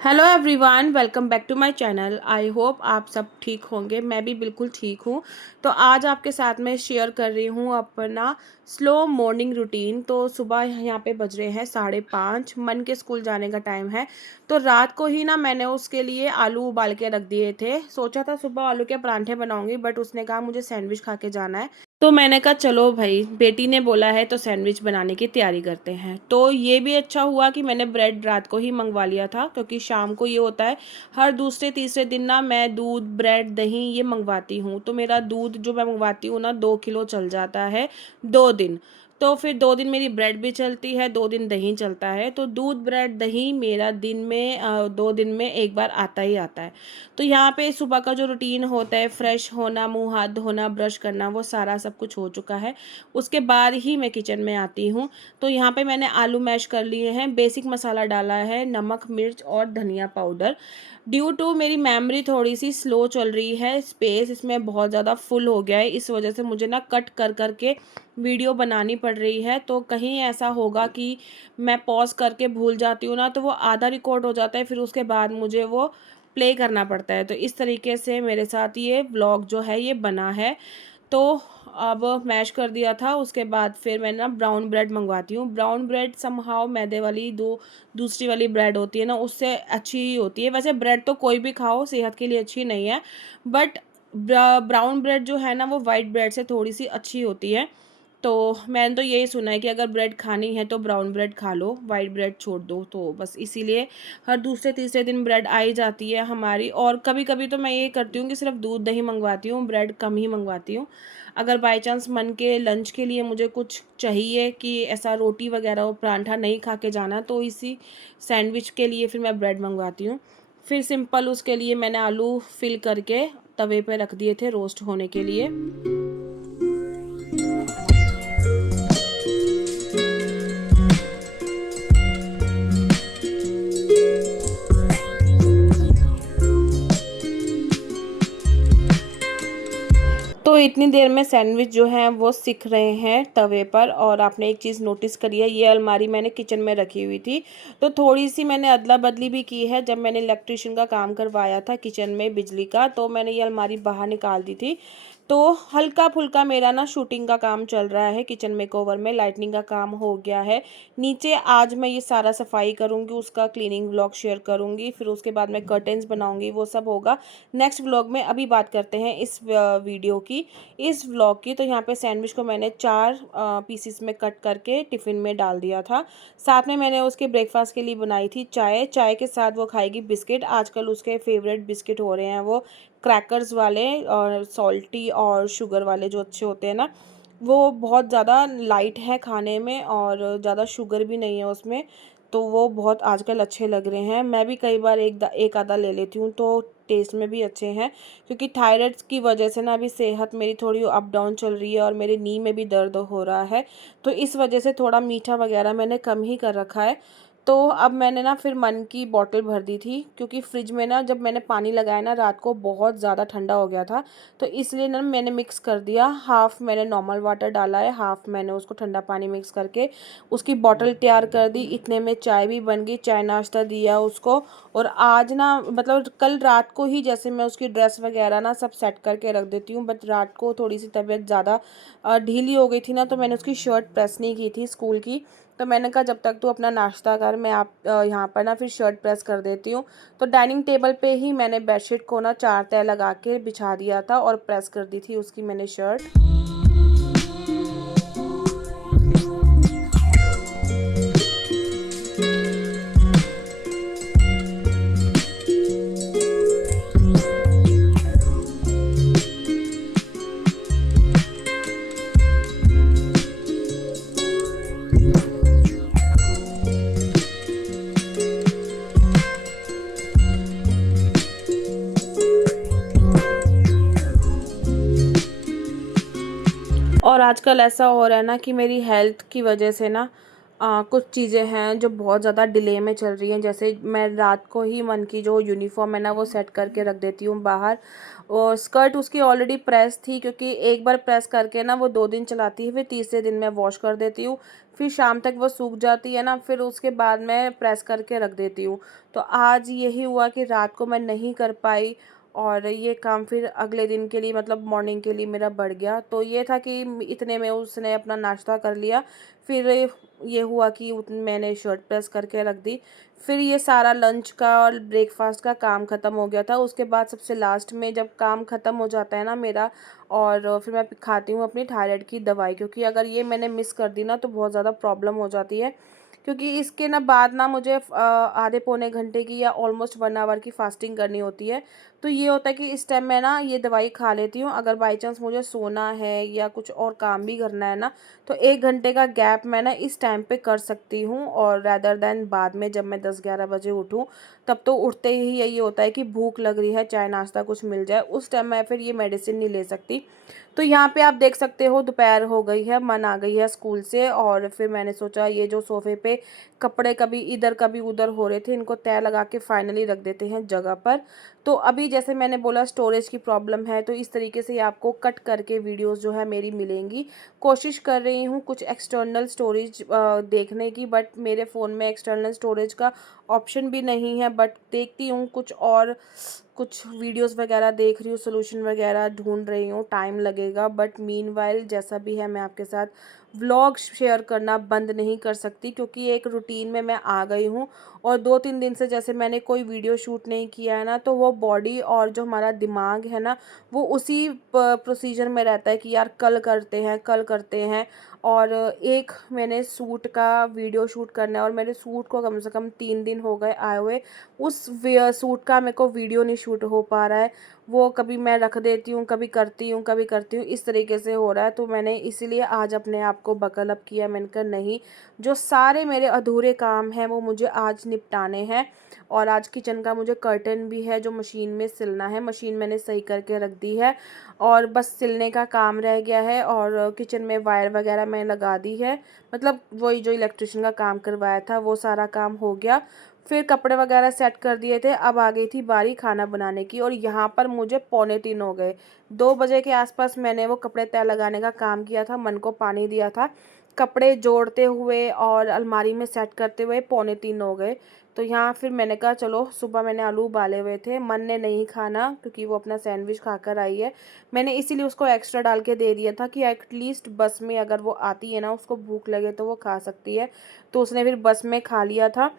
Hello everyone, welcome back to my channel. I hope आप सब ठीक होंगे। मैं भी बिल्कुल ठीक हूँ। तो आज आपके साथ में शेयर कर रही हूँ अपना स्लो मॉर्निंग रूटीन। तो सुबह यहाँ पे बज रहे हैं 5:30, मन के स्कूल जाने का टाइम है। तो रात को ही ना मैंने उसके लिए आलू उबाल के रख दिए थे। सोचा था सुबह आलू के परांठे बनाऊंगी, बट उसने कहा मुझे सैंडविच खा के जाना है। तो मैंने कहा चलो भाई, बेटी ने बोला है तो सैंडविच बनाने की तैयारी करते हैं। तो ये भी अच्छा हुआ कि मैंने ब्रेड रात को ही मंगवा लिया था, क्योंकि शाम को ये होता है हर दूसरे तीसरे दिन ना मैं दूध ब्रेड दही ये मंगवाती हूँ। तो मेरा दूध जो मैं मंगवाती हूँ ना 2 किलो चल जाता है 2 दिन। तो फिर 2 दिन मेरी ब्रेड भी चलती है, 2 दिन दही चलता है। तो दूध ब्रेड दही मेरा दिन में 2 दिन में एक बार आता ही आता है। तो यहाँ पे सुबह का जो रूटीन होता है, फ्रेश होना, मुंह हाथ धोना, ब्रश करना, वो सारा सब कुछ हो चुका है। उसके बाद ही मैं किचन में आती हूँ। तो यहाँ पे मैंने आलू मैश कर लिए हैं, बेसिक मसाला डाला है, नमक मिर्च और धनिया पाउडर। ड्यू टू मेरी मेमोरी थोड़ी सी स्लो चल रही है, स्पेस इसमें बहुत ज़्यादा फुल हो गया है, इस वजह से मुझे ना कट कर कर के वीडियो बनानी पड़ रही है। तो कहीं ऐसा होगा कि मैं पॉज करके भूल जाती हूँ ना, तो वो आधा रिकॉर्ड हो जाता है, फिर उसके बाद मुझे वो प्ले करना पड़ता है। तो इस तरीके से मेरे साथ ये व्लॉग जो है ये बना है। तो अब मैश कर दिया था, उसके बाद फिर मैं ना ब्राउन ब्रेड मंगवाती हूँ। ब्राउन ब्रेड समहाउ मैदे वाली दूसरी वाली ब्रेड होती है ना, उससे अच्छी ही होती है। वैसे ब्रेड तो कोई भी खाओ सेहत के लिए अच्छी नहीं है, बट ब्राउन ब्रेड जो है ना वो वाइट ब्रेड से थोड़ी सी अच्छी होती है। तो मैंने तो यही सुना है कि अगर ब्रेड खानी है तो ब्राउन ब्रेड खा लो, वाइट ब्रेड छोड़ दो। तो बस इसीलिए हर दूसरे तीसरे दिन ब्रेड आ ही जाती है हमारी। और कभी कभी तो मैं ये करती हूँ कि सिर्फ दूध दही मंगवाती हूँ, ब्रेड कम ही मंगवाती हूँ। अगर बाई चांस मन के लंच के लिए मुझे कुछ चाहिए कि ऐसा रोटी वगैरह हो, पराठा नहीं खा के जाना, तो इसी सैंडविच के लिए फिर मैं ब्रेड मंगवाती हूँ। फिर सिंपल उसके लिए मैंने आलू फिल करके तवे पे रख दिए थे रोस्ट होने के लिए। तो इतनी देर में सैंडविच जो है वो सिक रहे हैं तवे पर। और आपने एक चीज़ नोटिस करी है, ये अलमारी मैंने किचन में रखी हुई थी, तो थोड़ी सी मैंने अदला बदली भी की है। जब मैंने इलेक्ट्रिशियन का काम करवाया था किचन में बिजली का, तो मैंने ये अलमारी बाहर निकाल दी थी। तो हल्का फुल्का मेरा ना शूटिंग का काम चल रहा है किचन मेकओवर में, लाइटनिंग का काम हो गया है नीचे। आज मैं ये सारा सफाई करूँगी, उसका क्लीनिंग व्लॉग शेयर करूँगी, फिर उसके बाद मैं कर्टेंस बनाऊँगी, वो सब होगा नेक्स्ट व्लॉग में। अभी बात करते हैं इस वीडियो की, इस व्लॉग की। तो यहाँ पे सैंडविच को मैंने 4 पीसीस में कट करके टिफ़िन में डाल दिया था। साथ में मैंने उसके ब्रेकफास्ट के लिए बनाई थी चाय। चाय के साथ वो खाएगी बिस्किट। आजकल उसके फेवरेट बिस्किट हो रहे हैं वो क्रैकर्स वाले, और सॉल्टी और शुगर वाले जो अच्छे होते हैं ना, वो बहुत ज़्यादा लाइट है खाने में और ज़्यादा शुगर भी नहीं है उसमें। तो वो बहुत आजकल अच्छे लग रहे हैं। मैं भी कई बार एक आधा ले लेती हूँ, तो टेस्ट में भी अच्छे हैं। क्योंकि थायराइड की वजह से ना अभी सेहत मेरी थोड़ी अप डाउन चल रही है और मेरे नी में भी दर्द हो रहा है। तो इस वजह से थोड़ा मीठा वगैरह मैंने कम ही कर रखा है। तो अब मैंने ना फिर मन की बॉटल भर दी थी, क्योंकि फ्रिज में ना जब मैंने पानी लगाया ना रात को बहुत ज़्यादा ठंडा हो गया था। तो इसलिए ना मैंने मिक्स कर दिया, हाफ़ मैंने नॉर्मल वाटर डाला है, हाफ़ मैंने उसको ठंडा पानी मिक्स करके उसकी बॉटल तैयार कर दी। इतने में चाय भी बन गई, चाय नाश्ता दिया उसको। और आज ना मतलब कल रात को ही जैसे मैं उसकी ड्रेस वगैरह ना सब सेट करके रख देती हूँ, बट रात को थोड़ी सी तबीयत ज़्यादा ढीली हो गई थी ना, तो मैंने उसकी शर्ट प्रेस नहीं की थी स्कूल की। तो मैंने कहा जब तक तू अपना नाश्ता कर, मैं आप यहाँ पर ना फिर शर्ट प्रेस कर देती हूँ। तो डाइनिंग टेबल पे ही मैंने बेडशीट को ना 4 तह लगा के बिछा दिया था और प्रेस कर दी थी उसकी मैंने शर्ट। और आजकल ऐसा हो रहा है ना कि मेरी हेल्थ की वजह से ना कुछ चीज़ें हैं जो बहुत ज़्यादा डिले में चल रही हैं। जैसे मैं रात को ही मन की जो यूनिफॉर्म है ना वो सेट करके रख देती हूँ बाहर। और स्कर्ट उसकी ऑलरेडी प्रेस थी, क्योंकि एक बार प्रेस करके ना वो 2 दिन चलाती है, फिर तीसरे दिन मैं वॉश कर देती हूँ। फिर शाम तक वो सूख जाती है ना, फिर उसके बाद मैं प्रेस करके रख देती हूँ। तो आज यही हुआ कि रात को मैं नहीं कर पाई और ये काम फिर अगले दिन के लिए मतलब मॉर्निंग के लिए मेरा बढ़ गया। तो ये था कि इतने में उसने अपना नाश्ता कर लिया। फिर ये हुआ कि मैंने शर्ट प्रेस करके रख दी। फिर ये सारा लंच का और ब्रेकफास्ट का काम ख़त्म हो गया था। उसके बाद सबसे लास्ट में जब काम ख़त्म हो जाता है ना मेरा, और फिर मैं खाती हूँ अपनी थायराइड की दवाई, क्योंकि अगर ये मैंने मिस कर दी ना तो बहुत ज़्यादा प्रॉब्लम हो जाती है। क्योंकि इसके ना बाद ना मुझे आधे पौने घंटे की या ऑलमोस्ट 1 आवर की फ़ास्टिंग करनी होती है। तो ये होता है कि इस टाइम मैं ना ये दवाई खा लेती हूँ। अगर बाई चांस मुझे सोना है या कुछ और काम भी करना है ना, तो 1 घंटे का गैप मैं ना इस टाइम पे कर सकती हूँ, और रेदर दैन बाद में जब मैं 10-11 बजे उठूँ, तब तो उठते ही यही होता है कि भूख लग रही है, चाय नाश्ता कुछ मिल जाए, उस टाइम मैं फिर ये मेडिसिन नहीं ले सकती। तो यहाँ पे आप देख सकते हो दोपहर हो गई है, मन आ गई है स्कूल से, और फिर मैंने सोचा ये जो सोफ़े पे कपड़े कभी इधर कभी उधर हो रहे थे, इनको तह लगा के फाइनली रख देते हैं जगह पर। तो अभी जैसे मैंने बोला स्टोरेज की प्रॉब्लम है, तो इस तरीके से आपको कट करके वीडियोस जो है मेरी मिलेंगी। कोशिश कर रही हूँ कुछ एक्सटर्नल स्टोरेज देखने की, बट मेरे फ़ोन में एक्सटर्नल स्टोरेज का ऑप्शन भी नहीं है। बट देखती हूँ कुछ और, कुछ वीडियोस वगैरह देख रही हूँ, सॉल्यूशन वगैरह ढूंढ रही हूँ, टाइम लगेगा। बट मीनवाइल जैसा भी है मैं आपके साथ व्लॉग शेयर करना बंद नहीं कर सकती, क्योंकि एक रूटीन में मैं आ गई हूँ। और 2-3 दिन से जैसे मैंने कोई वीडियो शूट नहीं किया है ना, तो वो बॉडी और जो हमारा दिमाग है ना, वो उसी प्रोसीजर में रहता है कि यार कल करते हैं, कल करते हैं। और एक मैंने सूट का वीडियो शूट करना है, और मेरे सूट को कम से कम 3 दिन हो गए आए हुए। उस सूट का मेरे को वीडियो नहीं शूट हो पा रहा है। वो कभी मैं रख देती हूँ, कभी करती हूँ, कभी करती हूँ, इस तरीके से हो रहा है। तो मैंने इसीलिए आज अपने आप को बकल अप किया। मैंने कहा नहीं, जो सारे मेरे अधूरे काम हैं वो मुझे आज निपटाने हैं। और आज किचन का मुझे कर्टन भी है जो मशीन में सिलना है। मशीन मैंने सही करके रख दी है, और बस सिलने का काम रह गया है। और किचन में वायर वगैरह मैं लगा दी है, मतलब वही जो इलेक्ट्रिशियन का काम करवाया था वो सारा काम हो गया। फिर कपड़े वगैरह सेट कर दिए थे। अब आ गई थी बारी खाना बनाने की, और यहाँ पर मुझे 2:45 हो गए। 2 बजे के आसपास मैंने वो कपड़े तय लगाने का काम किया था, मन को पानी दिया था। कपड़े जोड़ते हुए और अलमारी में सेट करते हुए 2:45 हो गए। तो यहाँ फिर मैंने कहा चलो, सुबह मैंने आलू उबाले हुए थे, मन ने नहीं खाना क्योंकि वो अपना सैंडविच खाकर आई है। मैंने इसीलिए उसको एक्स्ट्रा डाल के दे दिया था कि एटलीस्ट बस में अगर वो आती है ना, उसको भूख लगे तो वो खा सकती है। तो उसने फिर बस में खा लिया था।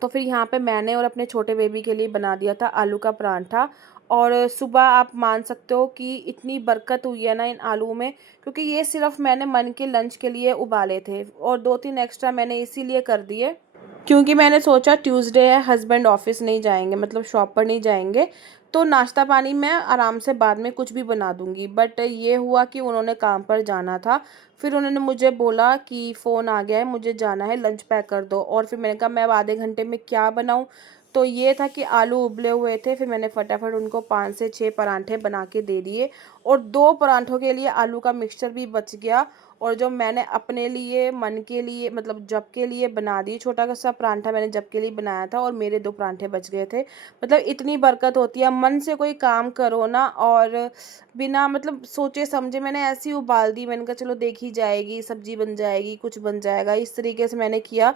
तो फिर यहाँ पे मैंने और अपने छोटे बेबी के लिए बना दिया था आलू का परांठा। और सुबह आप मान सकते हो कि इतनी बरकत हुई है ना इन आलू में, क्योंकि ये सिर्फ मैंने मन के लंच के लिए उबाले थे, और 2-3 एक्स्ट्रा मैंने इसीलिए कर दिए क्योंकि मैंने सोचा ट्यूसडे है, हस्बैंड ऑफिस नहीं जाएंगे, मतलब शॉप पर नहीं जाएंगे, तो नाश्ता पानी मैं आराम से बाद में कुछ भी बना दूंगी। बट ये हुआ कि उन्होंने काम पर जाना था। फिर उन्होंने मुझे बोला कि फ़ोन आ गया है, मुझे जाना है, लंच पैक कर दो। और फिर मैंने कहा मैं अब आधे घंटे में क्या बनाऊं। तो ये था कि आलू उबले हुए थे, फिर मैंने फटाफट उनको 5 से 6 परांठे बना के दे दिए, और 2 परांठों के लिए आलू का मिक्सचर भी बच गया। और जो मैंने अपने लिए मन के लिए मतलब जब के लिए बना दी, छोटा सा परांठा मैंने जब के लिए बनाया था, और मेरे 2 परांठे बच गए थे। मतलब इतनी बरकत होती है, मन से कोई काम करो ना, और बिना मतलब सोचे समझे मैंने ऐसी ही उबाल दी। मैंने कहा चलो देखी जाएगी, सब्जी बन जाएगी, कुछ बन जाएगा, इस तरीके से मैंने किया।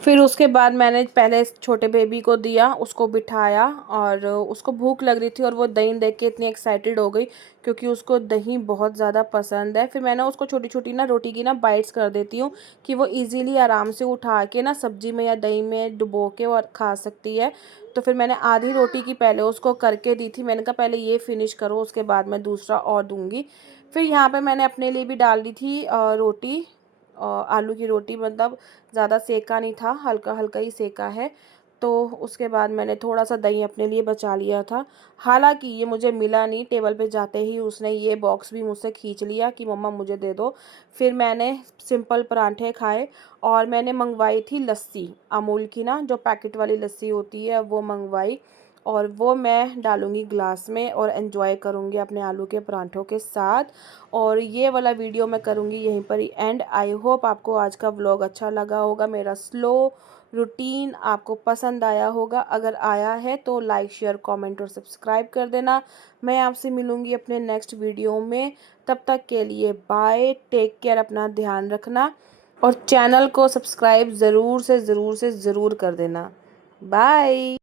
फिर उसके बाद मैंने पहले छोटे बेबी को दिया, उसको बिठाया, और उसको भूख लग रही थी, और वो दही देख के इतनी एक्साइटेड हो गई क्योंकि उसको दही बहुत ज़्यादा पसंद है। फिर मैंने उसको छोटी छोटी ना रोटी की ना बाइट्स कर देती हूँ कि वो इजीली आराम से उठा के ना सब्जी में या दही में डुबो के और खा सकती है। तो फिर मैंने आधी रोटी की पहले उसको करके दी थी। मैंने कहा पहले ये फिनिश करो, उसके बाद मैं दूसरा और दूंगी। फिर यहाँ पे मैंने अपने लिए भी डाल दी थी रोटी, आलू की रोटी, मतलब ज़्यादा सेका नहीं था, हल्का हल्का ही सेका है। तो उसके बाद मैंने थोड़ा सा दही अपने लिए बचा लिया था। हालांकि ये मुझे मिला नहीं, टेबल पे जाते ही उसने ये बॉक्स भी मुझसे खींच लिया कि मम्मा मुझे दे दो। फिर मैंने सिंपल परांठे खाए, और मैंने मंगवाई थी लस्सी, अमूल की ना जो पैकेट वाली लस्सी होती है वो मंगवाई, और वो मैं डालूंगी ग्लास में और एंजॉय करूंगी अपने आलू के परांठों के साथ। और ये वाला वीडियो मैं करूंगी यहीं पर ही एंड। आई होप आपको आज का व्लॉग अच्छा लगा होगा, मेरा स्लो रूटीन आपको पसंद आया होगा। अगर आया है तो लाइक शेयर कमेंट और सब्सक्राइब कर देना। मैं आपसे मिलूंगी अपने नेक्स्ट वीडियो में, तब तक के लिए बाय, टेक केयर, अपना ध्यान रखना। और चैनल को सब्सक्राइब ज़रूर से ज़रूर कर देना। बाय।